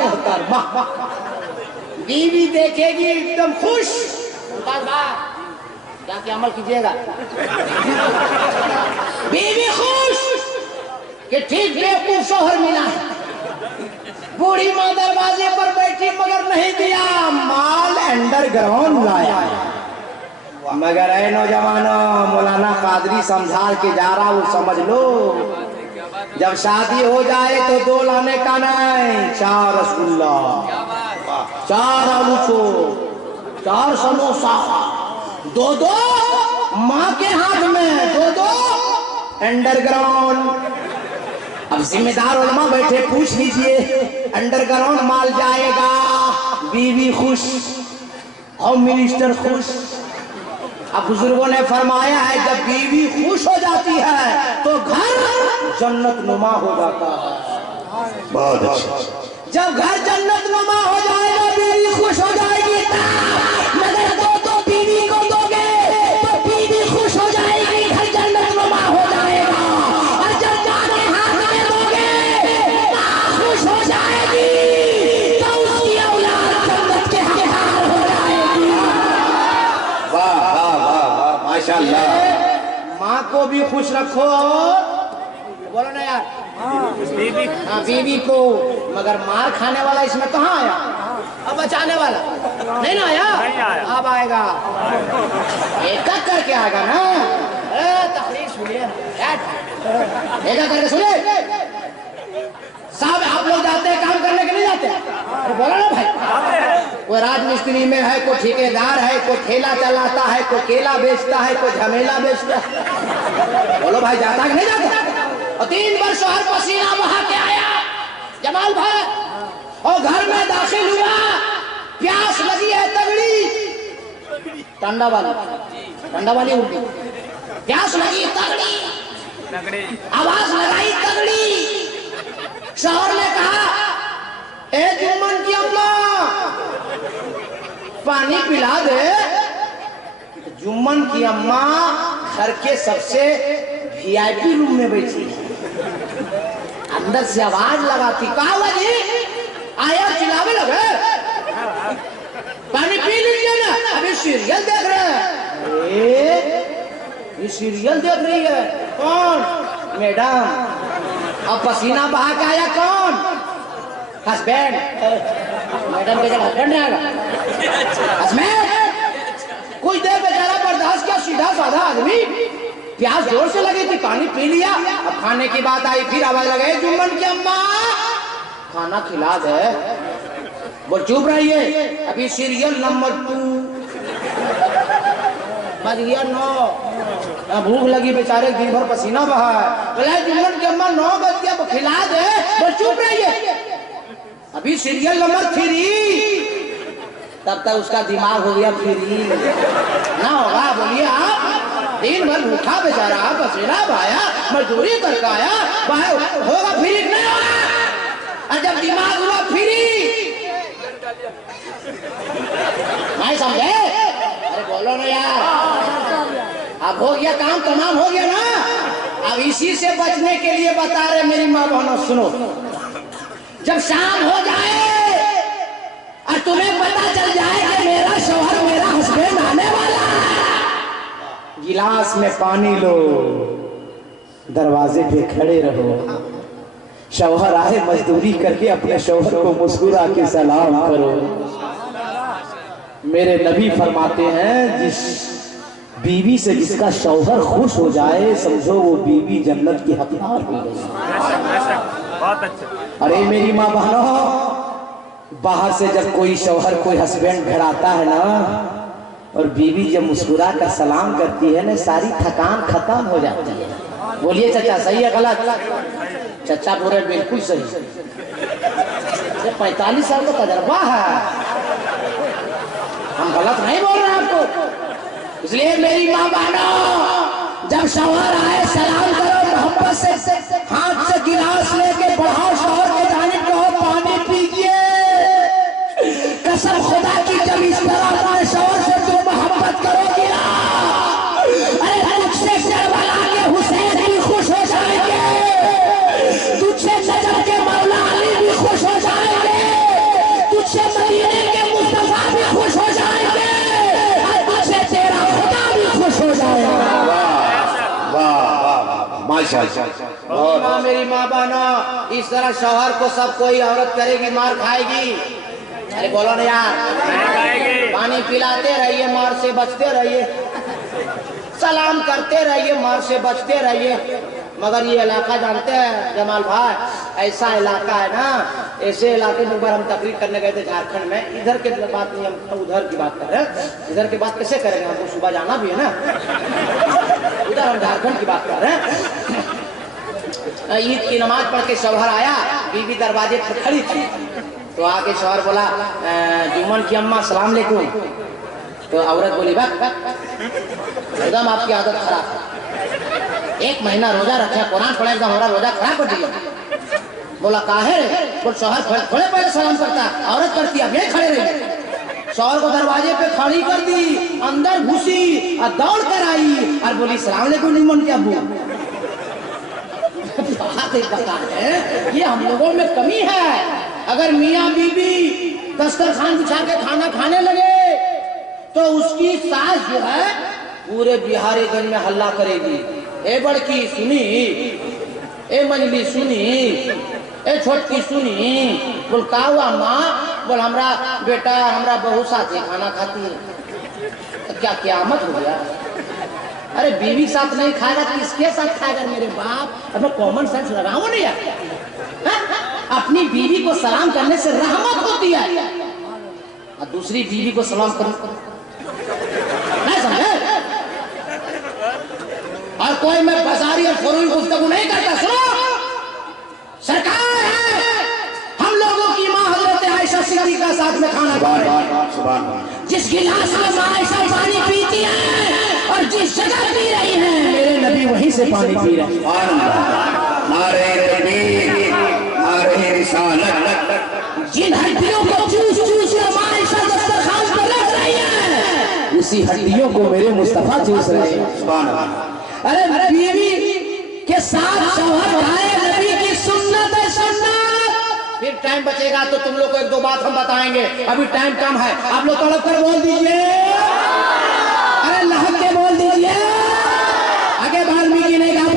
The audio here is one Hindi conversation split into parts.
मोहतरमा। बीवी देखेगी एकदम खुश, क्या क्या अमल कीजिएगा। बीवी खुश कि ठीक बेवकूफ शोहर मिला है। बूढ़ी माँ दरवाजे पर बैठी मगर नहीं दिया, माल अंडरग्राउंड लाया। मगर ऐ नौजवानों, मौलाना कादरी समझा के जा रहा, वो समझ लो जब शादी हो जाए तो 2 लाने का नहीं, 4 रसगुल्ला, 4 आलू चोप, 4 समोसा, 2 माँ के हाथ में, 2 अंडरग्राउंड। अब जिम्मेदार उलमा बैठे, पूछ लीजिए अंडरग्राउंड माल जाएगा, बीवी खुश, होम मिनिस्टर खुश। अब बुजुर्गों ने फरमाया है जब बीवी खुश हो जाती है तो घर जन्नत नुमा हो जाता है। बहुत अच्छा। जब घर जन्नत नुमा हो जाएगा, बीवी खुश हो जाएगी, मगर तो बीवी को दोगे तो बीवी खुश हो जाएगी, घर जन्नत नुमा हो जाएगा। और जब जाने हाथ में दोगे खुश हो जाएगी तो उसकी औलाद जन्नत के हकदार हो जाएगी। वाह वाह वाह वाह, माशाल्लाह। माँ को भी खुश रखो और बोलो ना यार, बीवी, हाँ बीवी को। मगर मार खाने वाला इसमें कहाँ आया? अब बचाने वाला नहीं ना आया, अब आएगा, एक करके आएगा ना। तकरीर सुनिए, एक करके सुनिए। साहब आप लोग जाते हैं काम करने के नहीं जाते? अरे बोलो ना भाई। कोई राजमिस्त्री में है, कोई ठेकेदार है, कोई ठेला चलाता है, कोई केला बेचता है, कोई झमेला बेचता है। बोलो भाई, जाता कि नहीं जाता? और 3 वर्ष हर पसीना बहा के आया जमाल भाई, और घर में दाखिल हुआ, प्यास लगी है तगड़ी, ठंडा वाली उल्टी, प्यास लगी तगड़ी, आवाज लगाई तगड़ी। शौहर ने कहा, ए जुम्मन की अम्मा पानी पिला दे। जुम्मन की अम्मा घर के सबसे वीआईपी रूम में बैठी, अंदर से आवाज लगाती, कहा हुआ जी आया, चिल्लावे लगे, पानी पी लीजिए ना, अभी सीरियल देख रहे हैं। ये सीरियल देख रही है? कौन? मैडम। अब पसीना बहा के आया कौन? हस्बैंड। मैडम के जब हस्बैंड आएगा, हस्बैंड। कुछ देर बेचारा बर्दाश्त किया, सीधा साधा आदमी, प्यास जोर से लगी थी, पानी पी लिया। अब खाने की बात आई, फिर आवाज लगे, जुम्मन की अम्मा खाना खिला दे। बोल चुप रहिए, अभी सीरियल नंबर 2 बज गया 9। भूख लगी, बेचारे दिन भर पसीना बहा है। बोले जुम्मन की अम्मा 9 बज गया, खिला दे। बोल चुप रहिए, अभी सीरियल नंबर 3। तब तक उसका दिमाग हो गया फ्री ना होगा। बोलिए आप, दिन भर भूखा बेचारा, पसीना बहाया, मजदूरी करके आया, होगा फ्री नहीं होगा। और जब दिमाग हुआ फ्री, नहीं समझे? अरे बोलो ना यार, अब हो गया काम, तमाम हो गया ना। अब इसी से बचने के लिए बता रहे मेरी माँ बहनों, सुनो, जब शाम हो जाए और तुम्हें पता चल जाए कि मेरा शौहर, मेरा हस्बैंड आने वाला है, गिलास में पानी लो, दरवाजे पे खड़े रहो। शौहर आए मजदूरी करके, अपने शौहर को मुस्कुरा के सलाम करो। मेरे नबी फरमाते हैं, जिस बीवी से जिसका शौहर खुश हो जाए, समझो वो बीवी जन्नत की हकदार हो गई। बहुत अच्छा। अरे मेरी माँ बहनों, बाहर से जब कोई शौहर, कोई हस्बैंड घर आता है ना, और बीवी जब मुस्कुरा कर सलाम करती है ना, सारी थकान खत्म हो जाती है। बोलिए चचा, सही है गलत? चचा बोले बिल्कुल सही। 45 साल का तजर्बा है, हम गलत नहीं बोल रहे आपको। इसलिए मेरी माँ बहनों, जब शौहर आए सलाम करो, मोहब्बत से हाथ से गिलास लेके बढ़ाओ, शौहर के जानिब कहो पानी पीजिए। कसम खुदा की, जब इस तरह अपने शौहर से तुम मोहब्बत करोगे ना, अरे तुझसे करबला के हुसैन भी खुश हो जाएंगे, तुझसे नजर के मौला अली भी खुश हो जाएंगे, माशाअल्लाह। मेरी माँ बहनो, इस तरह शौहर को सब कोई औरत करेगी मार खाएगी। अरे बोलो ना यार, पानी पिलाते रहिए, मार से बचते रहिए, सलाम करते रहिए, मार से बचते रहिए। मगर ये इलाका जानते हैं जमाल भाई, ऐसा इलाका है ना, ऐसे इलाके में एक बार हम तकरीर करने गए थे झारखंड में। इधर के बात नहीं, हम उधर की बात कर रहे हैं। इधर की बात कैसे करेंगे, हमको सुबह जाना भी है ना। उधर हम झारखंड की बात कर रहे हैं। ईद की नमाज पढ़ के शौहर आया, बीवी दरवाजे पर खड़ी थी, तो आके शौहर बोला जुम्मन की अम्मा सलाम अलैकुम। तो औरत बोली एकदम आपकी आदत खराब, 1 महीना रोजा रखा, कुरान पढ़ा, एकदम हमारा रोजा खराब कर दिया। बोला काहे रे? बोल शौहर थोड़े पहले सलाम करता, औरत करती, अब यही खड़े रहे। शौहर को दरवाजे पे खड़ी कर दी, अंदर घुसी और दौड़ कर आई और बोली सलाम अलैकुम जुम्मन की अब्बू। पता है ये हम लोगों में कमी है। अगर मियाँ बीवी दस्तरखान बिछा के खाना खाने लगे तो उसकी सास जो है पूरे बिहारीगंज में हल्ला करेगी, ए बड़की सुनी, ए मंजली सुनी, ए छोटकी सुनी। बोल का हुआ माँ? बोल हमरा बेटा, हमरा बहू साथ ही खाना खाती है। तो क्या क़यामत हो गया? अरे बीवी साथ नहीं खाएगा तो किसके साथ खाएगा मेरे बाप? अब कॉमन सेंस लगाओ नहीं यार। अपनी बीवी को सलाम करने से रहमत होती है, और दूसरी बीवी को सलाम करो नहीं समझे? और कोई मैं बाजारी और फरोई गुफ्तगू नहीं करता। सुनो, सरकार है, हम लोगों की माँ हजरत आयशा सिद्दीक़ा साथ में खाना खा रही, जिस गिलास में माँ आयशा पानी पीती है और जिस जगह पी रही है, मेरे नबी वहीं से पानी पी रहे हैं। नारे तकबीर, नारे रिसालत। जिन हड्डियों को चूस चूस कर माँ आयशा दस्तरखान पर रख रही है, उसी हड्डियों को मेरे मुस्तफा चूस रहे हैं। अरे बीवी के साथ शौहर खाए, नबी की सुन्नत है, सुन्नत। फिर टाइम बचेगा तो तुम लोग को 1-2 बात हम बताएंगे, अभी टाइम कम है। आप लोग तड़प कर बोल दीजिए, अरे लहक के बोल दीजिए। आगे वाल्मीकि ने कहा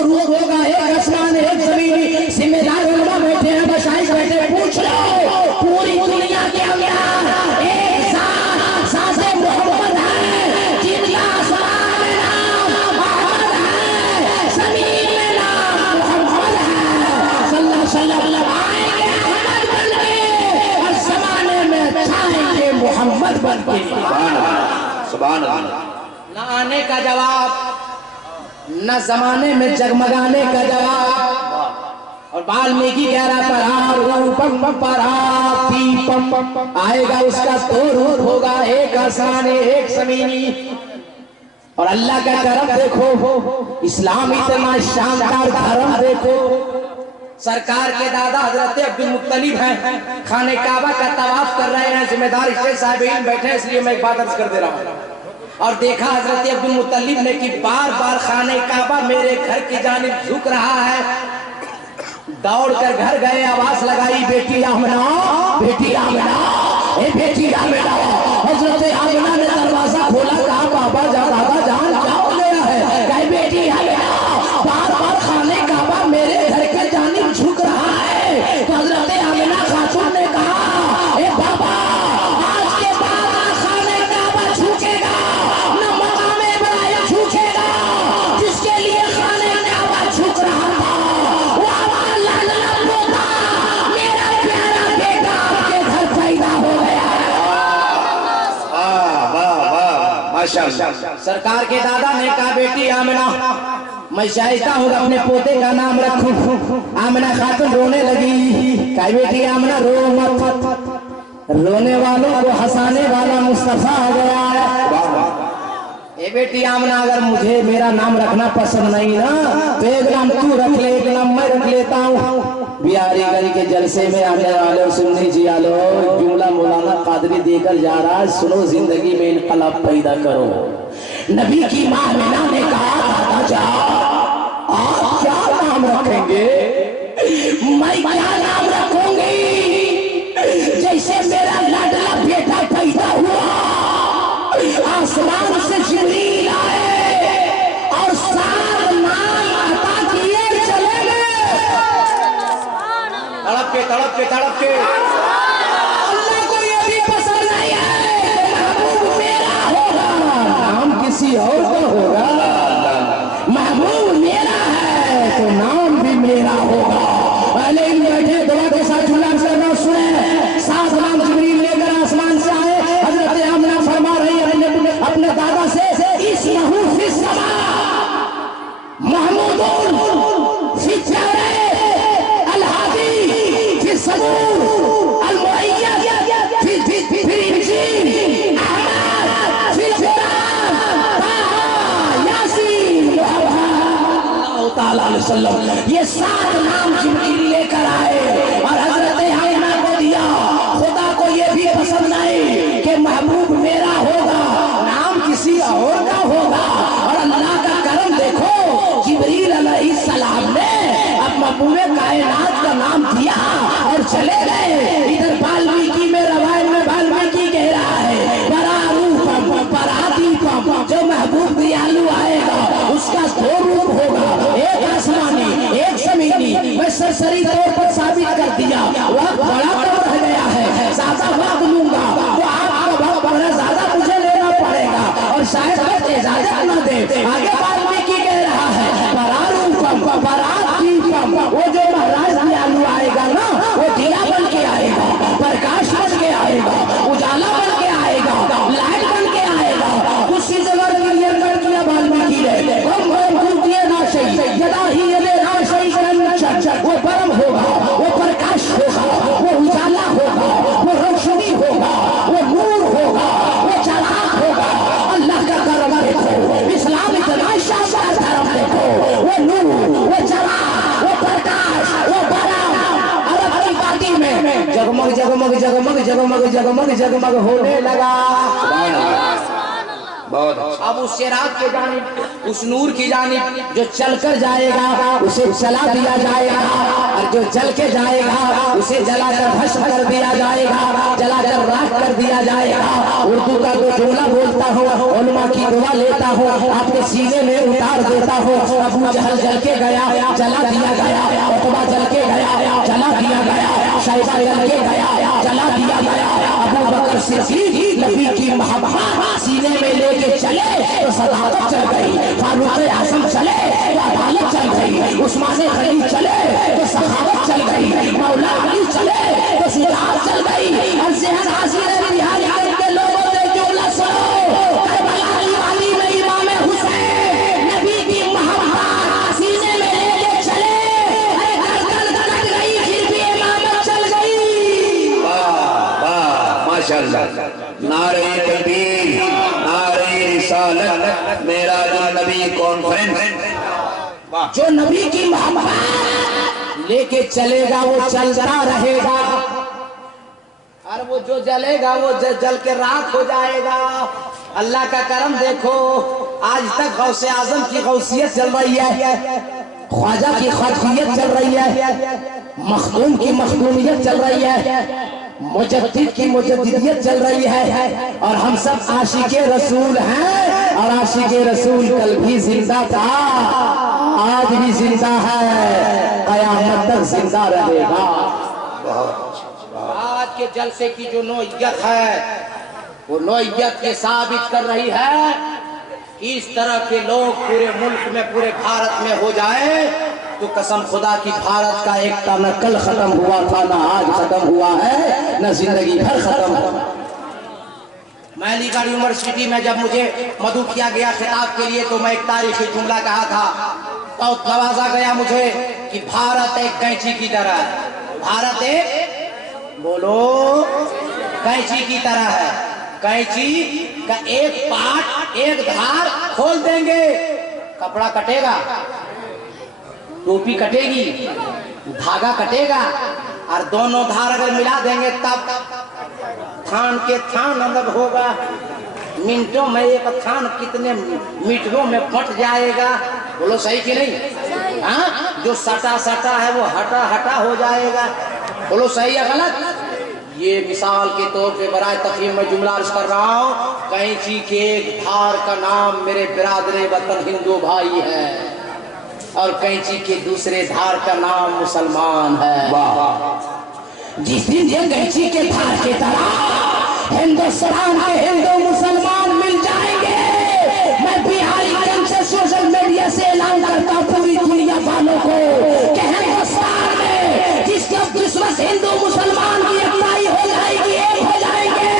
होगा, एक आसमान एक जमीन, जिम्मेदार उलमा बैठे हैं, मशाइख बैठे, पूछ लो पूरी दुनिया के अंदर एक साथ मोहम्मद है, जिनका आसमान में नाम अहमद है, जमीन में नाम मोहम्मद है, सल्लल्लाहु अलैहि वसल्लम आएंगे अहमद बन के और जमाने में छाएंगे मोहम्मद बन के। सुभान अल्लाह। न आने का जवाब, न जमाने में जगमगाने का जवाब। और वाल्मीकि कह रहा आएगा उसका 2 रूप होगा, एक आसमानी एक जमीनी। और अल्लाह का करम देखो, इस्लाम इतना शानदार धर्म देखो। सरकार के दादा हजरत अब्दुल मुत्तलिब हैं, खाने काबा का तवाफ कर रहे हैं, जिम्मेदार स्टेट साहिब बैठे हैं, इसलिए मैं एक बात अर्ज कर दे रहा हूँ। और देखा हजरत अब्दुल मुत्तलिब ने कि बार बार खाने काबा मेरे घर की जानिब झुक रहा है। दौड़ कर घर गए, आवाज लगाई, बेटी आमना, बेटी आमना, ए बेटी आमना। हजरत आमना ने दरवाजा खोला, कहा बाबा जान, दादा जान क्या हो गया है? कहे बेटी आमना, बार बार खाने काबा मेरे घर की जानिब झुक रहा है। तो हजरत आमना खातून ने कहा, ए बाबा आज के बाद खाने काबा झुकेगा, जिसके लिए खाने काबा झुक रहा था वो मेरा प्यारा बेटा आपके घर पैदा हो गया। माशाअल्लाह। सरकार के दादा ने कहा बेटी आमिना, मैं चाहता हूँ अपने पोते का नाम रखूं। आमिना खातून रोने लगी, कहा बेटी आमिना रो मत, रोने वालों को हंसाने वाला मुस्तफा हो गया है। ए बेटी आमना, अगर मुझे मेरा नाम रखना पसंद नहीं ना तो एक नाम तू रख ले, एक नाम मैं रख लेता हूँ। बिहारीगंज के जलसे में आने वाले सुन्नी जी आलो, जुमला मौलाना कादरी देकर जा रहा है, सुनो जिंदगी में इनकलाब पैदा करो। नबी की माँ आमिना ने कहा, दादा जान आप क्या नाम रखेंगे? मैं क्या नाम रखूंगी? जैसे मेरा लाडला बेटा पैदा हुआ, आसमान से जिब्रील आए, तड़प के तड़प के तड़प के। अल्लाह को ये भी पसंद नहीं है महबूब मेरा होगा, नाम किसी और का होगा। महबूब मेरा है तो नाम भी मेरा होगा। पहले ही बैठे दुआ के साथ जुमला से सुने। सात नाम जिब्रील लेकर आसमान से आए। हजरत आमना फरमा रही है अपने दादा से, इस महूफ फिस समा महमूदुन फी जौरे अल हादी फी सबूर अल मुअय्यद फी इंजील अहमद फी कुरान ताहा यासीन सल्लल्लाहु तआला अलैहि वसल्लम। ये सात नाम जिब्रील लेकर आए और हजरत आमना को दिया। खुदा को ये भी पसंद नहीं कि महबूब मेरा होगा, नाम किसी और का होगा। और अल्लाह का करम देखो, जिब्रील अलैहिस्सलाम ने अपना पूरे कायनात का नाम दिया और चले गए। इधर वाल्मीकि में रामायण में वाल्मीकि कह रहा है जो महबूब दयालु आएगा उसका दो रूप होगा, एक आसमानी एक जमीनी। मैं सरसरी तौर पर साबित कर दिया। वह बड़ा कम रह गया है, ज्यादा वक्त लूंगा तो आपका वक्त बड़ा ज्यादा मुझे लेना पड़ेगा और शायद वक्त इजाजत न दे। आगे वाल्मीकि कह रहा है वो जो महाराज दयालु आएगा ना, वो दिया बन के आएगा, प्रकाश बन के आएगा, उजाला बन के आएगा, लाइट बन के आएगा। उसी जगह क्लियर कर दिया वाल्मीकि ने, वो परम होगा, वो प्रकाश होगा, वो उजाला होगा, वो रोशनी होगा, वो नूर होगा, वो चराग होगा। अल्लाह का करम देखो, इस्लाम इतना शानदार धर्म देखो। वो नूर, वो चराग, वो प्रकाश, वो परम। अरब की पार्टी में जगमग जगमग जगमग जगमग जगमग जगमग होने लगा। बहुत अब उस चिराग के जानिब, उस नूर की जानिब जो चलकर जाएगा उसे जला दिया जाएगा, और जो जल के जाएगा उसे जलाकर भस्म कर दिया जाएगा, जलाकर राख कर दिया जाएगा। उर्दू का जो जुमला बोलता हो, उलमा की दुआ लेता हो, आपके सीने में उतार देता हो। अबू जहल जल के गया, जला दिया गया। उतबा जल के गया, जला दिया गया। शैबा जल के गया, जला दिया गया। अबू बकर सिद्दीक नबी की मोहब्बत सीने में लेके चले तो सदाकत चल गई। फारूक आजम चले तो अदालत चल गई। उस्मान गनी चले तो सखावत चल गई। मौला अली चले तो शुजाअत चल गई। और ज़हन हाजिर बिहार के लोगों ने जुमला सुनो, करबला वाली में इमाम हुसैन नबी की मोहब्बत सीने में लेके चले, गर्दन कट गई फिर भी इमामत चल गई। वाह वाह माशाअल्लाह। नारे तकबीर, नारे रिसालत, मेराज नबी कॉन्फ्रेंस। जो नबी की मोहब्बत लेके चलेगा वो चलता रहेगा, और वो जो जलेगा वो जल के राख हो जाएगा। अल्लाह का करम देखो, आज तक गौसे आजम की गौसियत चल रही है, ख्वाजा की ख्वाजियत चल रही है, मखदूम की मखदूमियत चल रही है, मुजद्दिद की मुजद्दिदियत चल रही है। और हम सब आशिके रसूल हैं, और आशिके रसूल कल भी जिंदा था, आज भी जिंदा है, क़यामत तक जिंदा रहेगा। आज के जलसे की जो नौइयत है वो नौइयत के साबित कर रही है। इस तरह के लोग पूरे मुल्क में, पूरे भारत में हो जाए तो कसम खुदा की भारत का एकता न कल खत्म हुआ था, न आज खत्म हुआ है, न जिंदगी भर खत्म। मैं अलीगढ़ यूनिवर्सिटी में जब मुझे मदऊ किया गया खिताब के लिए तो मैं एक तारीखी जुमला कहा था, तो नवाजा गया मुझे कि भारत एक कैंची की तरह है। भारत एक, बोलो, कैंची की तरह है। कैंची का एक पार्ट, एक धार खोल देंगे, कपड़ा कटेगा, टोपी कटेगी, धागा कटेगा, और दोनों धार अगर मिला देंगे तब थान के थान अलग होगा। मिनटों में एक थान कितने मीटरों में फट जाएगा। बोलो सही कि नहीं? हाँ, जो सटा सटा है वो हटा हटा हो जाएगा। बोलो सही या गलत? ये मिसाल के तौर पे बराए तफहीम में जुमला अर्ज कर रहा हूँ। कैंची के एक धार का नाम मेरे बिरादरे वतन हिंदू भाई है। और कैंची के दूसरे धार का नाम मुसलमान है। वाह। जिस दिन ये कैंची के धार की तरह हिंदुस्तान के हिंदू मुसलमान मिल जाएंगे, मैं बिहारी गंज से सोशल मीडिया से ऐलान करता हूँ पूरी दुनिया वालों को कि हिंदुस्तान में जिस वक्त हिंदू मुसलमान की एकताई हो जाएगी, एक हो जाएंगे,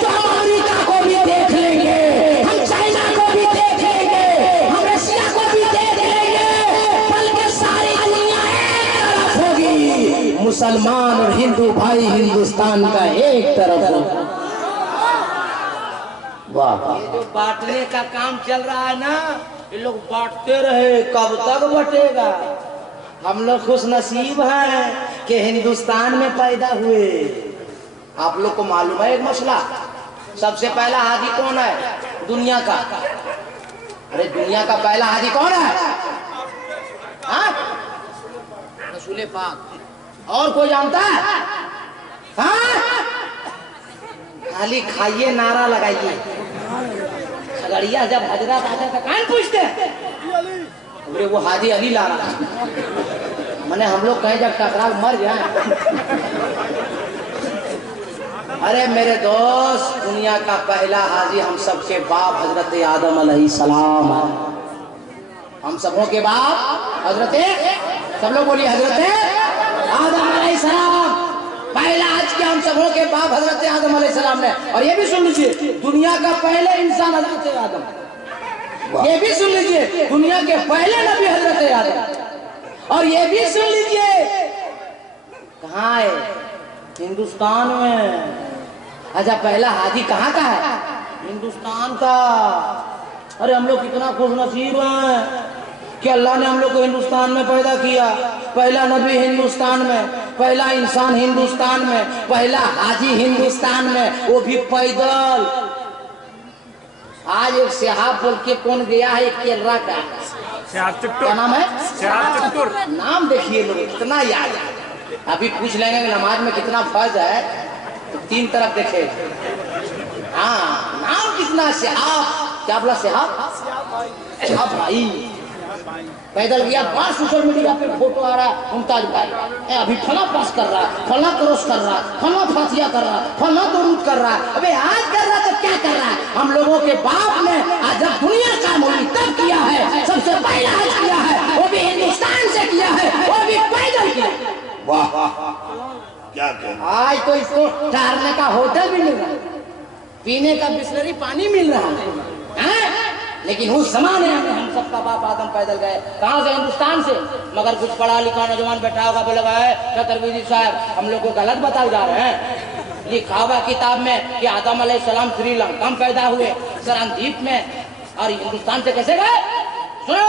तो हम अमेरिका को भी देख लेंगे, हम चाइना को भी देख लेंगे, हम रशिया को भी देख लेंगे, बल्कि सारी दुनिया एक होगी। मुसलमान और हिंदू भाई हिंदुस्तान का एक तरफ होगा। वाह। ये जो बांटने का काम चल रहा है ना, ये लोग बांटते रहे, कब तक बटेगा? हम लोग खुश नसीब हैं कि हिंदुस्तान में पैदा हुए। आप लोग को मालूम है एक मसला, सबसे पहला हाजी कौन है दुनिया का? अरे दुनिया का पहला हाजी कौन है? हाँ? रसूल पाक। और कोई जानता है? हाँ? खाली खाइए, नारा लगाइए। खगड़िया जब हजरत आते तो कौन पूछते? अरे वो हाजी अली ला रहा है। मैंने हम लोग कहीं जब टकराव मर जाए। अरे मेरे दोस्त, दुनिया का पहला हाजी हम सबके बाप हजरत आदम अलैहिस्सलाम है। हम सबों के बाप हजरत, सब लोग बोलिए हजरत आदम अलैहिस्सलाम। पहला आज के हम सबों के बाप हजरत आदम अलैहिस्सलाम ने। और ये भी सुन लीजिए, दुनिया का पहले इंसान हजरत आदम। ये भी सुन लीजिए, दुनिया के पहले नबी हजरत आदम। और ये भी सुन लीजिए, कहाँ है? हिंदुस्तान में। अच्छा, पहला हाजी कहाँ का है? हिंदुस्तान का। अरे हम लोग कितना खुशनसीब हैं कि अल्लाह ने हम लोग को हिंदुस्तान में पैदा किया। पहला नबी हिंदुस्तान में, पहला इंसान हिंदुस्तान में, पहला हाजी हिंदुस्तान में, वो भी पैदल। आज एक सिहाब बोल के कौन गया है केरला का, क्या नाम है? नाम देखिए लोग कितना याद है। अभी पूछ लेंगे कि नमाज में कितना फर्ज है, तो 3 तरफ देखे। हाँ, नाम कितना सिहाब, क्या बोला सिहाब? सिहाब भाई पैदल गया। 5 सोशल मीडिया पे फोटो आ रहा है, मुमताज भाई अभी फला पास कर रहा है, फला क्रॉस कर रहा है, फला फातिया कर रहा है, फला दुरूद कर रहा है। अबे आज कर रहा तो क्या कर रहा है? हम लोगों के बाप ने आज जब दुनिया का मौलवी तब किया है, सबसे पहला आज किया है, वो भी हिंदुस्तान से किया है, वो भी पैदल किया। वाह, क्या आज तो इसको ठहरने का होटल भी मिल रहा है, पीने का बिस्लरी पानी मिल रहा है। लेकिन उस जमाने में हम सबका बाप आदम पैदल गए। कहाँ से? हिंदुस्तान से। मगर कुछ पढ़ा लिखा नौजवान बैठा होगा, बोलेगा चतुर्वेदी साहब हम लोग को गलत बताए जा रहे हैं। लिखा हुआ किताब में कि आदम अलैहिस्सलाम श्रीलंका में पैदा हुए, सरनद्वीप में, और हिंदुस्तान से कैसे गए? सुनो,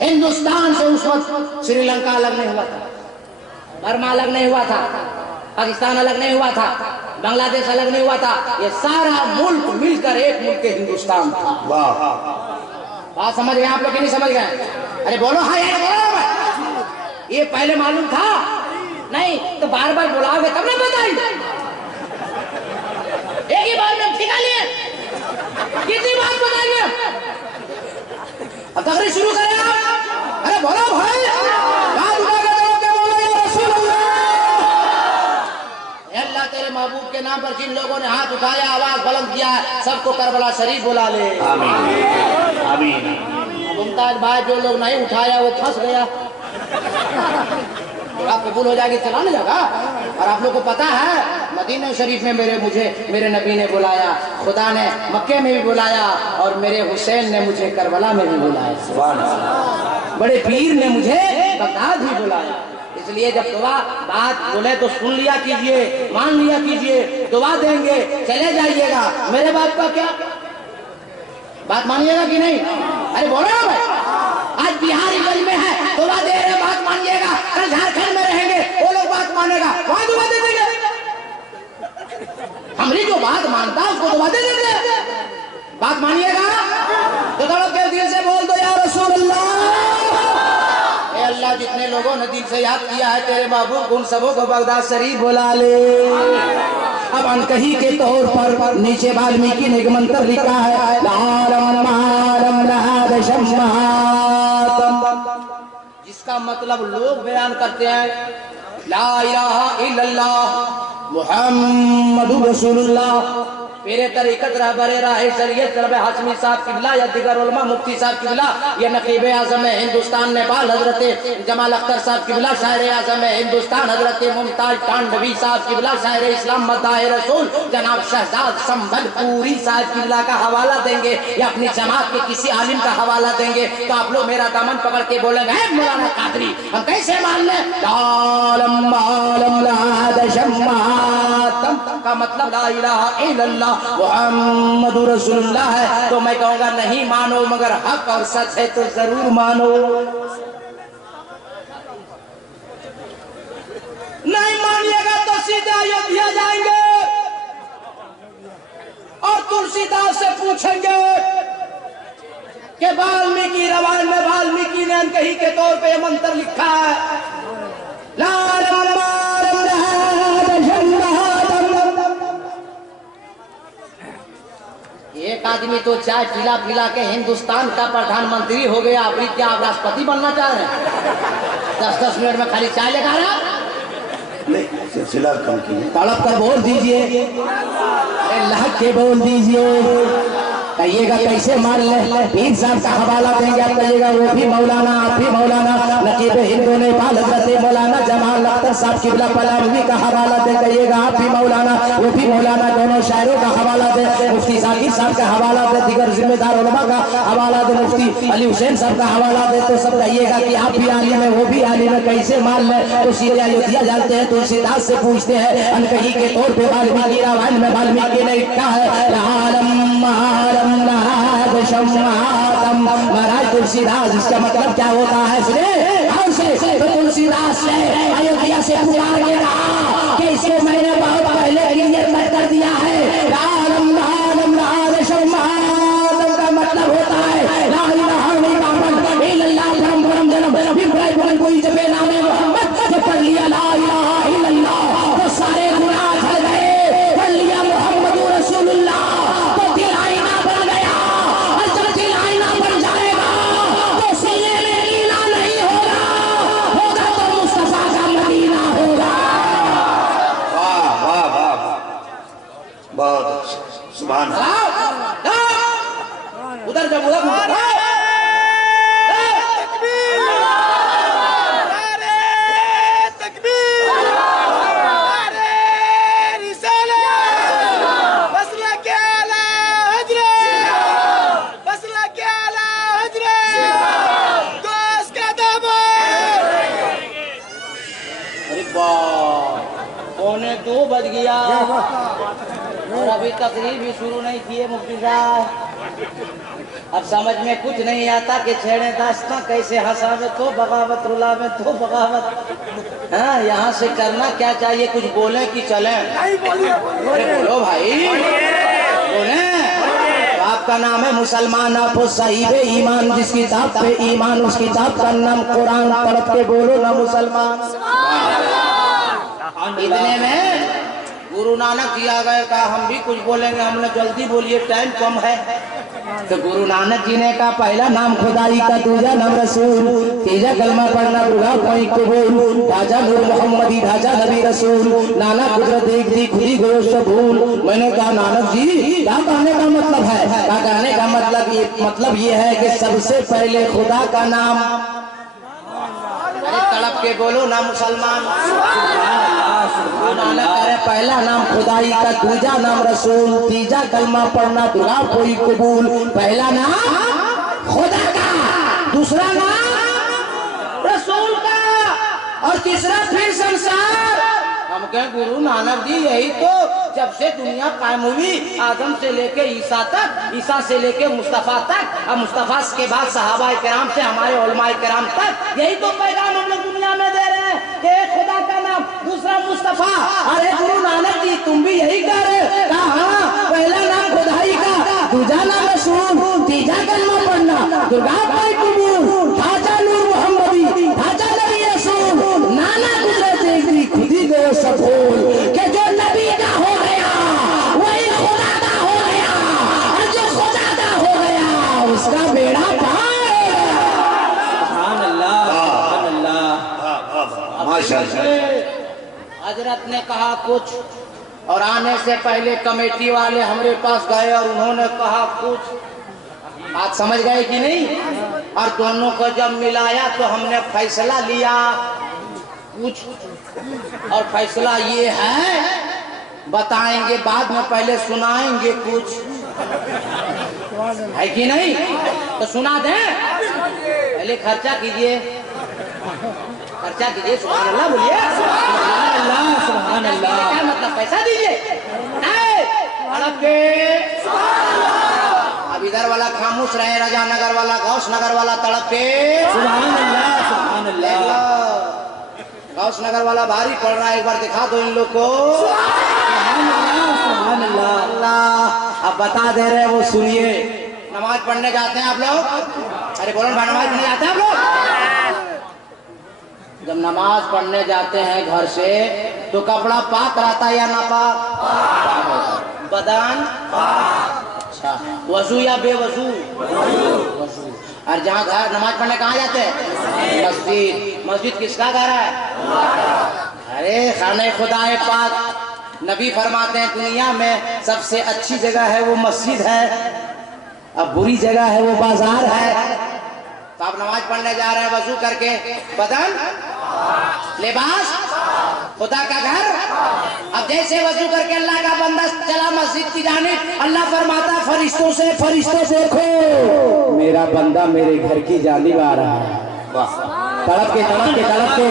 हिंदुस्तान से उस वक्त श्रीलंका अलग नहीं हुआ था, बर्मा अलग नहीं हुआ था, पाकिस्तान अलग नहीं हुआ था, बांग्लादेश अलग नहीं हुआ था। ये सारा मुल्क मिलकर एक मुल्क के हिंदुस्तान था। वाह, बात समझ गए आप लोग कि नहीं समझ गए? अरे बोलो हाँ यार, बोलो। ये पहले मालूम था नहीं तो बार बार बुलाओगे तब ना बताइए। एक ही बार में ठिका लिए, कितनी बात बताइए? अब तकरीर शुरू करें आप। अरे बोलो भाई, अल्लाह तेरे महबूब के नाम पर जिन लोगों ने हाथ उठाया, आवाज बुलंद किया, सबको करबला शरीफ बुला ले। आमीन आमीन। मुमताज भाई जो लोग नहीं उठाया वो फंस गया। आप कबूल हो जाएगी चला नहीं जाएगा। और आप लोग को पता है मदीना शरीफ में मेरे नबी ने बुलाया, खुदा ने मक्के में भी बुलाया, और मेरे हुसैन ने मुझे करबला में भी बुलाया, बड़े पीर ने मुझे बगदाद भी बुलाया। इसलिए जब दुआ बात बोले तो सुन लिया कीजिए, मान लिया कीजिए, दुआ देंगे चले जाइएगा। मेरे बात का क्या बात मानिएगा कि नहीं? अरे बोलो ना भाई, आज बिहारीगंज में है, दुआ दे रहे, बात मानिएगा। कल झारखंड में रहेंगे, वो लोग बात मानेगा, वहां दुआ दे देंगे। हमारी जो बात मानता है उसको दुआ दे देंगे। बात मानिएगा तो तड़प के दिल से बोल दो या रसूल अल्लाह। अल्लाह जितने लोगों ने दिल से याद किया है तेरे महबूब, उन सबों को बगदाद शरीफ बुला ले। अब अनकही के तौर पर नीचे वाल्मीकि ने एक मंत्र लिखा है, इसका मतलब लोग बयान करते हैं ला इलाहा इल्लल्लाह मुहम्मदुर रसूलुल्लाह। मेरे तरीकत रहबरे राह शरीयत जनाब हाशमी साहब किबला या दिगर उलमा मुफ्ती साहब किबला या नकीब आजम हिंदुस्तान नेपाल हजरत जमाल अख्तर साहब किबला शायर आजम हिंदुस्तान हजरत मुमताज टांडवी साहब किबला शायर इस्लाम मदाए रसूल जनाब शहजाद संबलपुरी साहब किबला का हवाला देंगे या अपनी जमात के किसी आलिम का हवाला देंगे तो आप लोग मेरा दामन पकड़ के बोलेंगे मौलाना कादरी हम कैसे मान लें का मतलब ला इलाहा इल्लल्लाह मुहम्मदुर रसूलुल्लाह है। तो मैं कहूँगा नहीं मानो मगर हक और सच है तो जरूर मानो। नहीं मानिएगा तो सीधे अयोध्या जाएंगे और तुलसीदास से पूछेंगे कि वाल्मीकि रामायण में वाल्मीकि ने अनकही के तौर पे मंत्र लिखा है एक आदमी तो चाय पिला पिला के हिंदुस्तान का प्रधानमंत्री हो गया, अभी क्या आप राष्ट्रपति बनना चाह रहे हैं? 10-10 मिनट में खाली चाय लेगा रहा नहीं, सिलसिला कम कीजिए, तड़प कर बोल दीजिए, अल्लाह के बोल दीजिए। कहिएगा कैसे मान ले, पीर साहब का हवाला देंगे आप कहिएगा वो भी मौलाना आप भी मौलाना, नकीब हिंदू नेपाल हजरत मौलाना जमाल अख्तर साहब किबला पलामवी का हवाला दे कहिएगा आप भी मौलाना वो भी मौलाना, दोनों शायरों का हवाला दे, मुफ्ती जाकिर साहब का हवाला दे, दिगर जिम्मेदार उलमा का हवाला दे, मुफ्ती अली हुसैन साहब का हवाला दे, तो सब कहिएगा कि आप भी आलिम है वो भी आलिम है, कैसे मान ले। तो सीधे अयोध्या जाते हैं तुलसीदास से पूछते हैं अनकही के तौर पे वाल्मीकि रामायण में वाल्मीकि ने लिखा है महाराज तुलसीदास, इसका मतलब क्या होता है सुने। तो तुलसीदास से अयोध्या से पुकार के रहा कि इसको मैंने बहुत पहले क्लियर कर दिया है, का मतलब होता है ला इलाहा इल्लल्लाह परम जन्म कोई जब नामे मोहम्मद से पढ़ लिया ला इलाहा इल्लल्लाह तो सारे गुनाह झड़ गए, पढ़ लिया मोहम्मद रसूलुल्लाह तो दिल आईना बन गया, और जब दिल आईना बन जाएगा तो सीने में कीना नहीं होगा, होगा तो मुस्तफा का मदीना होगा। वाह वाह वाह बहुत अच्छा, सुभान अल्लाह। उधर जब उधर बज गया और अभी तकरीर भी शुरू नहीं किए मुफ्ती साहब। अब समझ में कुछ नहीं आता कि छेड़े दास्तां कैसे हंसावे तो बगावत रुलावे तो बगावत। हाँ यहाँ से करना क्या चाहिए, कुछ बोले कि चले? बोलो भाई बोले। आपका नाम है मुसलमान, आप सही है ईमान, जिस किताब पे ईमान उस किताब का नाम कुरान, पढ़ के बोलो ना मुसलमान। इतने में गुरु नानक जी आ गए, कहा हम भी कुछ बोलेंगे, हमने जल्दी बोलिए टाइम कम है। तो गुरु नानक जी ने कहा पहला नाम खुदाई का, दूसरा नाम रसूल, तीसरा कलमा पढ़ना दुआ कोई कबूल, ढांचा नूर मोहम्मदी ढांचा नबी रसूल, नाना कुदरत एक दी खुदी गयो सबूल। मैंने कहा नानक जी क्या कहने का मतलब है? क्या कहने का मतलब ये है कि सबसे पहले खुदा का नाम, तड़प के बोलो ना मुसलमान। पहला नाम खुदाई का, दूसरा नाम रसूल, तीसरा कलमा पढ़ना दुआ कोई कबूल। पहला नाम खुदा का, दूसरा नाम रसूल का और तीसरा फिर संसार। हम कहें गुरु नानक जी यही तो जब से दुनिया कायम हुई, आदम से लेके ईसा तक, ईसा से लेके मुस्तफा तक, और मुस्तफा के बाद सहाबा किराम से हमारे उलमाए किराम तक, यही तो पैगाम हम लोग दुनिया में दे रहे हैं कि एक खुदा का नाम, दूसरा मुस्तफा। अरे गुरु नानक जी तुम भी यही कह रहे? कहा पहला नाम खुदाई का, दूसरा नाम रसूल, तीसरा कलमा पढ़ना दुआ कोई कबूल, ढांचा नूर मोहम्मदी ढांचा नबी रसूल, नाना कुदरत एक दी खुदी गयो सबूल। के जो नबी का हो गया वही खुदा का हो गया, और जो खुदा का हो गया उसका बेड़ा पार। सुभान अल्लाह सुभान अल्लाह। वाह माशाअल्लाह। हजरत ने कहा कुछ और आने से पहले कमेटी वाले हमारे पास गए और उन्होंने कहा कुछ। बात समझ गए कि नहीं? और दोनों को जब मिलाया तो हमने फैसला लिया कुछ, और फैसला ये है, बताएंगे बाद में, पहले सुनाएंगे कुछ, है कि नहीं? तो सुना दें, पहले खर्चा कीजिए, खर्चा कीजिए। सुभान अल्लाह बोलिए, सुभान अल्लाह, सुभान अल्लाह। क्या मतलब? पैसा दीजिए। अब इधर वाला खामोश रहे, राजानगर वाला, गौस नगर वाला तड़प के सुभान अल्लाह, सुभान अल्लाह। गौस नगर वाला भारी पड़ रहा है, एक बार दिखा दो इन लोग को। सुभान अल्लाह, सुभान अल्लाह, अल्लाह। अब बता दे रहे, वो सुनिए। नमाज पढ़ने जाते हैं आप लोग? अरे बोलो भाई, नमाज पढ़ने जाते हैं आप लोग? जब नमाज पढ़ने जाते हैं घर से तो कपड़ा पाक रहता है या नापाक? बदन अच्छा, वजू या बेवजू? वजू। और जहाँ घर नमाज पढ़ने कहाँ जाते हैं? मस्जिद। मस्जिद किसका घर है? अरे खाने खुदाए पाक। नबी फरमाते हैं दुनिया में सबसे अच्छी जगह है वो मस्जिद है, अब बुरी जगह है वो बाजार है। तो आप नमाज पढ़ने जा रहे हैं वजू करके, बदन लिबास खुदा का घर। अब जैसे वजू करके अल्लाह का बंदा चला मस्जिद की जानिब, अल्लाह फरमाता फरिश्तों से, फरिश्तों देखो मेरा बंदा मेरे घर की जानिब आ रहा है। तड़प के तड़प के तड़प के,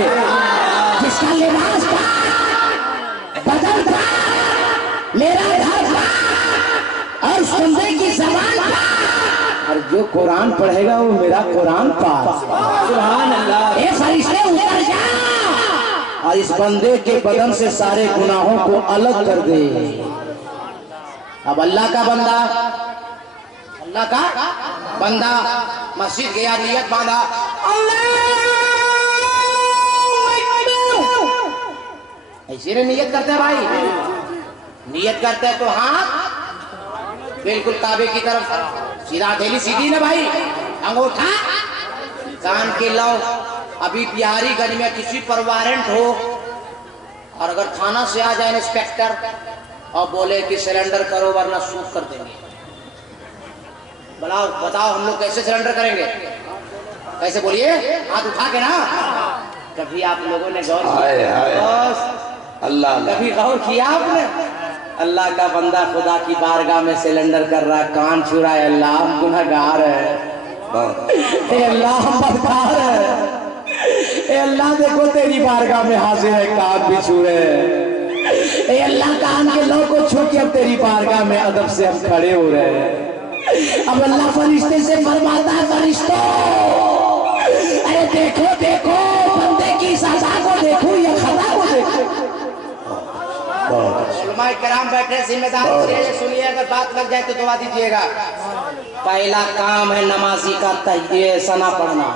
जिसका लिबास था, बदन था, मेरा घर था, और उस बंदे की ज़बान था, और जो कुरान पढ़ेगा वो मेरा कुरान पास। सुभान अल्लाह। ये फरिश्ते उतर जा और इस बंदे के बदन से सारे गुनाहों को अलग कर दे। अब अल्लाह का बंदा, अल्लाह का बंदा मस्जिद गया, नियत बांधा, ऐसे में नियत करते हैं भाई। नियत करते हैं तो हाथ बिल्कुल काबे की तरफ, सीधा हथेली सीधी ना भाई, अंगूठा कान के लो। अभी बिहारीगंज में किसी पर वारंट हो और अगर थाना से आ जाए इंस्पेक्टर और बोले कि सिलेंडर करो वरना सूट कर देंगे, बताओ हम लोग कैसे सिलेंडर करेंगे? कैसे बोलिए? हाथ उठा के ना। कभी आप लोगों ने गौर किया? अल्लाह, कभी गौर किया आपने? अल्लाह का बंदा खुदा की बारगाह में सिलेंडर कर रहा है, कान छू रहा है, अल्लाह हम गुनहगार है, अल्लाह हम बदकार है, अल्लाह देखो तेरी बारगाह में हाजिर है, कान भी छू रहे, अल्लाह कान के लो को छू के अब तेरी बारगाह में अदब से हम खड़े हो रहे हैं। अब अल्लाह फरिश्ते से फरमाता है, फरिश्तों अरे देखो देखो बंदे की सजा को देखो या खता को देखो। उलमाए किराम बैठे, जिम्मेदार सुनिए, अगर बात लग जाए तो दुआ दीजिएगा। पहला काम है नमाजी का तहजीह सना पढ़ना।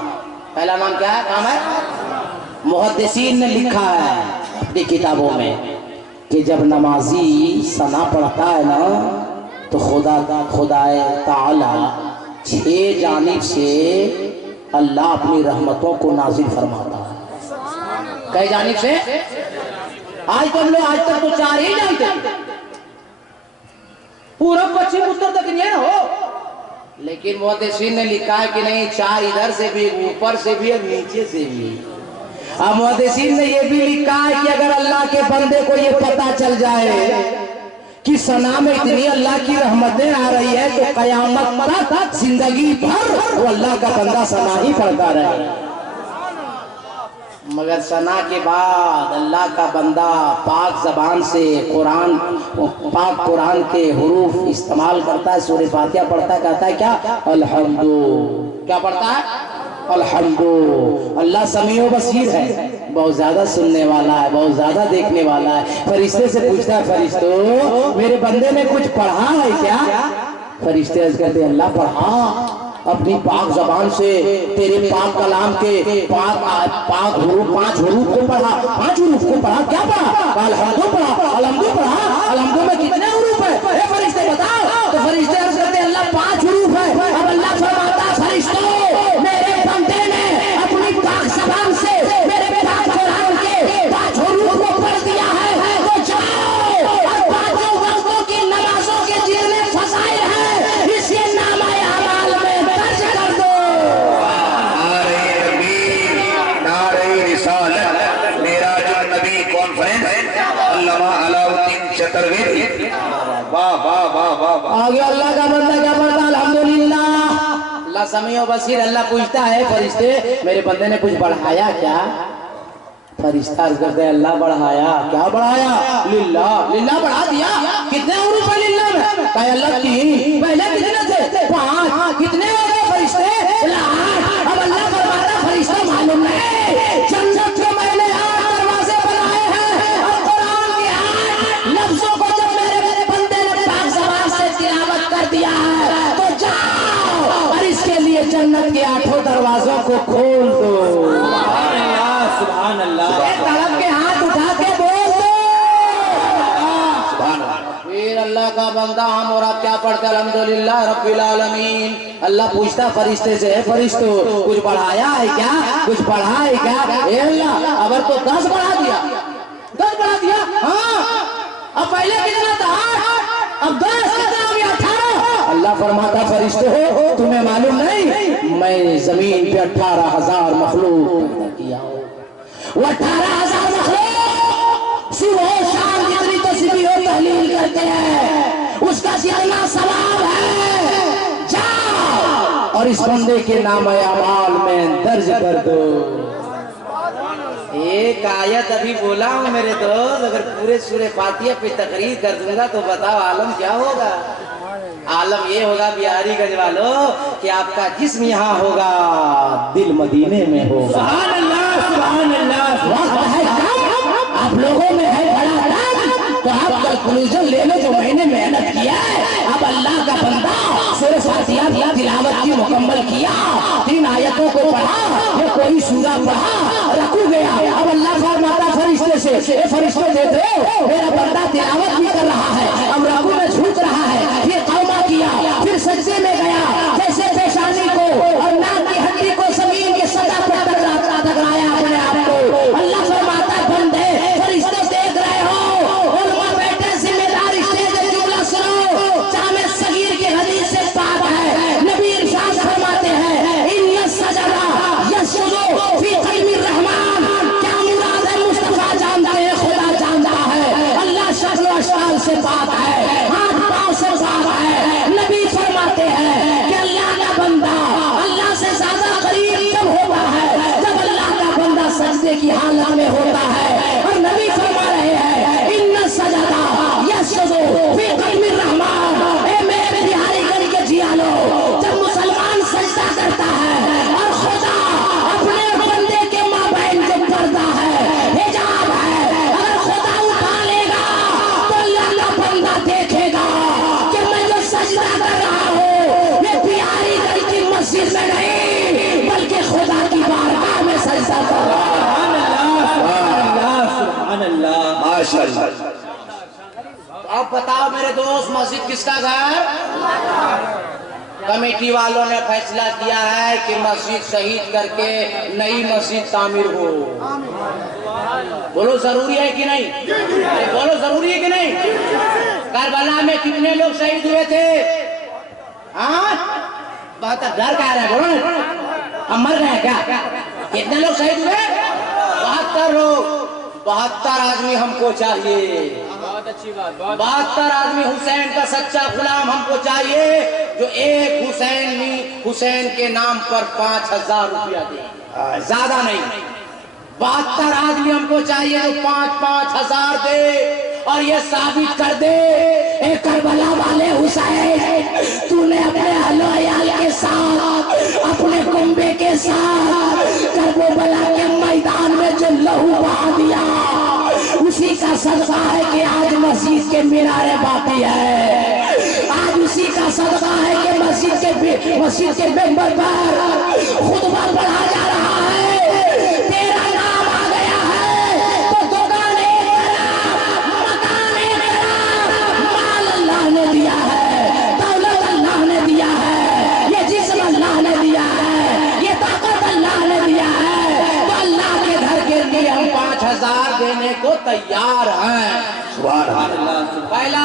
पहला नाम क्या है? काम है, मुहद्दिसीन ने लिखा है अपनी किताबों में कि जब नमाजी सना पढ़ता है ना तो खुदाए ताला 6 जानिब से अल्लाह अपनी रहमतों को नाजिल फरमाता है। कई जानिब से? आज तो हम लोग आज तक तो 4 ही जानते हैं, पूरब पश्चिम उत्तर दक्षिण हो, लेकिन मुहद्दिसीन ने लिखा है कि नहीं, 4 इधर से भी, ऊपर से भी और नीचे से भी। अब मुहद्दिसीन ने यह भी लिखा है कि अगर अल्लाह के बंदे को ये पता चल जाए कि सना में इतनी अल्लाह की रहमतें आ रही है तो कयामत तक जिंदगी भर वो अल्लाह का बंदा सना ही पढ़ता रहे। मगर सना के बाद अल्लाह का बंदा पाक जबान से कुरान, पाक कुरान के हुरूफ इस्तेमाल करता है, सूरह फातिहा पढ़ता है, कहता है क्या? अल्हम्दु। क्या पढ़ता है? अल्हम्दु। अल्लाह समीओ बसीर है, बहुत ज्यादा सुनने वाला है, बहुत ज्यादा देखने वाला है। फरिश्ते से पूछता है, फरिश्तों मेरे बंदे ने कुछ पढ़ा है क्या? फरिश्ते अर्ज करते हैं, अल्लाह पढ़ा, अपनी पाक जबान से तेरे पाक कलाम के पाक हुरूफ 5 हुरूफ को पढ़ा। 5 हुरूफ को पढ़ा। क्या पढ़ा? अलहम्दु पढ़ा। अलहम्दु पढ़ा। अलहम्दु में कितने हुरूफ है? फरिश्ते बताओ। तो फरिश्ते अर्ज करते हैं, अल्लाह 5 हुरूफ है। अब अल्लाह फरमाता, फरिश्तों मेरे बंदे ने अपनी पाक जबान से मेरे पाक फ्रेंड अल्लामा अलाउद्दीन चतुर्वेदी। वाह वाह वाह वाह वाह। आगे अल्लाह का बंदा क्या पढ़ता? अल्हम्दुलिल्लाह। अल्लाह समीओ बसीर। अल्लाह पूछता है फरिश्ते मेरे बंदे ने कुछ बढ़ाया क्या? फरिश्ता अर्ज करते हैं अल्लाह बढ़ाया। क्या बढ़ाया? लिल्लाह। लिल्लाह बढ़ा दिया। कितने और रुपए लिल्लाह में? कहा अल्लाह 3। पहले कितने थे? 5। कितने हो गए फरिश्ते? 8। अब अल्लाह फरमाता फरिश्ता मालूम नहीं जन्नत के मैंने 8 दरवाजे बनाए हैं और कुरान के 8 लफ्जों को जब मेरे बंदे ने पाक ज़बान से तिलावत कर दिया है तो जाओ और इसके लिए जन्नत के 8 दरवाजों को खोल दो। सुभान अल्लाह। तड़प के हाथ उठा के बोल दो सुभान अल्लाह। फिर अल्लाह का बंदा हम और आप क्या पढ़ते? अल्हम्दुलिल्लाह रब्बिल आलमीन। अल्लाह पूछता फरिश्ते से फरिश्तो कुछ बढ़ाया है क्या? कुछ बढ़ा है क्या? ए अल्लाह अगर तो 10 बढ़ा दिया। 10 बढ़ा दिया? हाँ। अब पहले कितना था? 8। अब 10 कितना हो गया? 18। अल्लाह फरमाता फरिश्ते हो तुम्हें मालूम नहीं मैं जमीन पे 18,000 मखलूक पैदा किया हूँ। वो 18,000 मखलूक सुबह शाम जितनी तस्बीह और तहलील करते हैं उसका जितना सवाब है। जाओ और इस बंदे के नाम अमाल में दर्ज कर दो। एक आयत अभी बोला हूँ मेरे दोस्त, अगर पूरे सूरे फातिहा पे तकरीर कर दूंगा तो बताओ आलम क्या होगा? आलम ये होगा बिहारीगंज वालों कि आपका जिस्म यहाँ होगा दिल मदीने में होगा। सुभान अल्लाह सुभान अल्लाह। वक्त है कम, आप लोगों में है बड़ा डर, तो आप कैलकुलेशन ले लो जो मैंने मेहनत किया है। अब अल्लाह का बंदा सूरह फातिहा की तिलावत की मुकम्मल किया, 3 आयतों को पढ़ा, ये कोई सूरा पढ़ा, रकू गया। अब अल्लाह फरमाता फरिश्ते से ए फरिश्ते देख रहे मेरा बंदा तिलावत भी कर रहा है, अब रकू में झुक रहा है, फिर तौबा किया, फिर सजदे में गया, जैसे पेशानी को और नाक की हड्डी को जमीन के सतह पर टकराया अपने आप को। अल्लाह फरमाता बंदे फरिश्ते देख रहे हो और वहां बैठे जिम्मेदार स्टेज जुमला सुनो। जामे सगीर की हदीस से पाक है, नबी इरशाद फरमाते हैं इन्ना सजदा यसजुदु फी क़ल्बिर रहमान। क्या मुराद है? मुस्तफा जानता है, खुदा जानता है, अल्लाह शक्ल व अशकाल से पाक है, हाथ पांव से पाक है। नबी फरमाते हैं कि अल्लाह का बंदा अल्लाह से ज्यादा करीब कब होता है? जब अल्लाह का बंदा सजदे की हालत में होता है। और नबी फरमा रहे हैं इन्ना सजदा यसजुदु फी क़ल्बिर रहमान। ए मेरे बिहारीगंज के जियालो, जब मुसलमान सजदा करता है और खुदा अपने बंदे के माबैन जो पर्दा है, हिजाब है, अगर खुदा उठा लेगा तो अल्लाह का बंदा देखेगा कि मैं जो सजदा कर रहा हूँ ये बिहारीगंज की मस्जिद में नहीं बल्कि खुदा की बारगाह में सजदा कर रहा हूँ। सुभान अल्लाह माशाअल्लाह। अब बताओ मेरे दोस्त मस्जिद किसका घर? कमेटी वालों ने फैसला किया है कि मस्जिद शहीद करके नई मस्जिद तामीर हो। बोलो जरूरी है कि नहीं? अरे बोलो जरूरी है कि नहीं? करबला में कितने लोग शहीद हुए थे? हाँ बहुत डर कह रहे हैं, बोलो ना हम मर गए क्या? कितने लोग शहीद हुए? 72 लोग। 72 आदमी हमको चाहिए। बहुत अच्छी बात। 72 आदमी हुसैन का सच्चा गुलाम हमको चाहिए जो एक हुसैन के नाम पर 5,000 रुपया दे, ज्यादा नहीं। 72 आदमी हमको चाहिए जो 5-5 हजार दे और ये साबित कर दे ए करबला वाले हुसैन तूने अपने अहलो अयाल के साथ अपने कुंबे के साथ करबला के मैदान में जो लहू बहा दिया उसी का सदका है कि आज मस्जिद के मीनारे बाकी है। आज उसी का सदका है कि मस्जिद के मेंबर पर खुतबा पढ़ा जा रहा है। तेरा नाम आ गया है तो दुकान एक तरफ, मकान एक तरफ, माल अल्लाह ने दिया है, दौलत अल्लाह ने दिया है, ये जिस्म अल्लाह ने दिया है, ये ताकत अल्लाह ने दिया है। तो अल्लाह के घर के लिए हम 5,000 देने को तैयार हैं। सुभान अल्लाह। पहला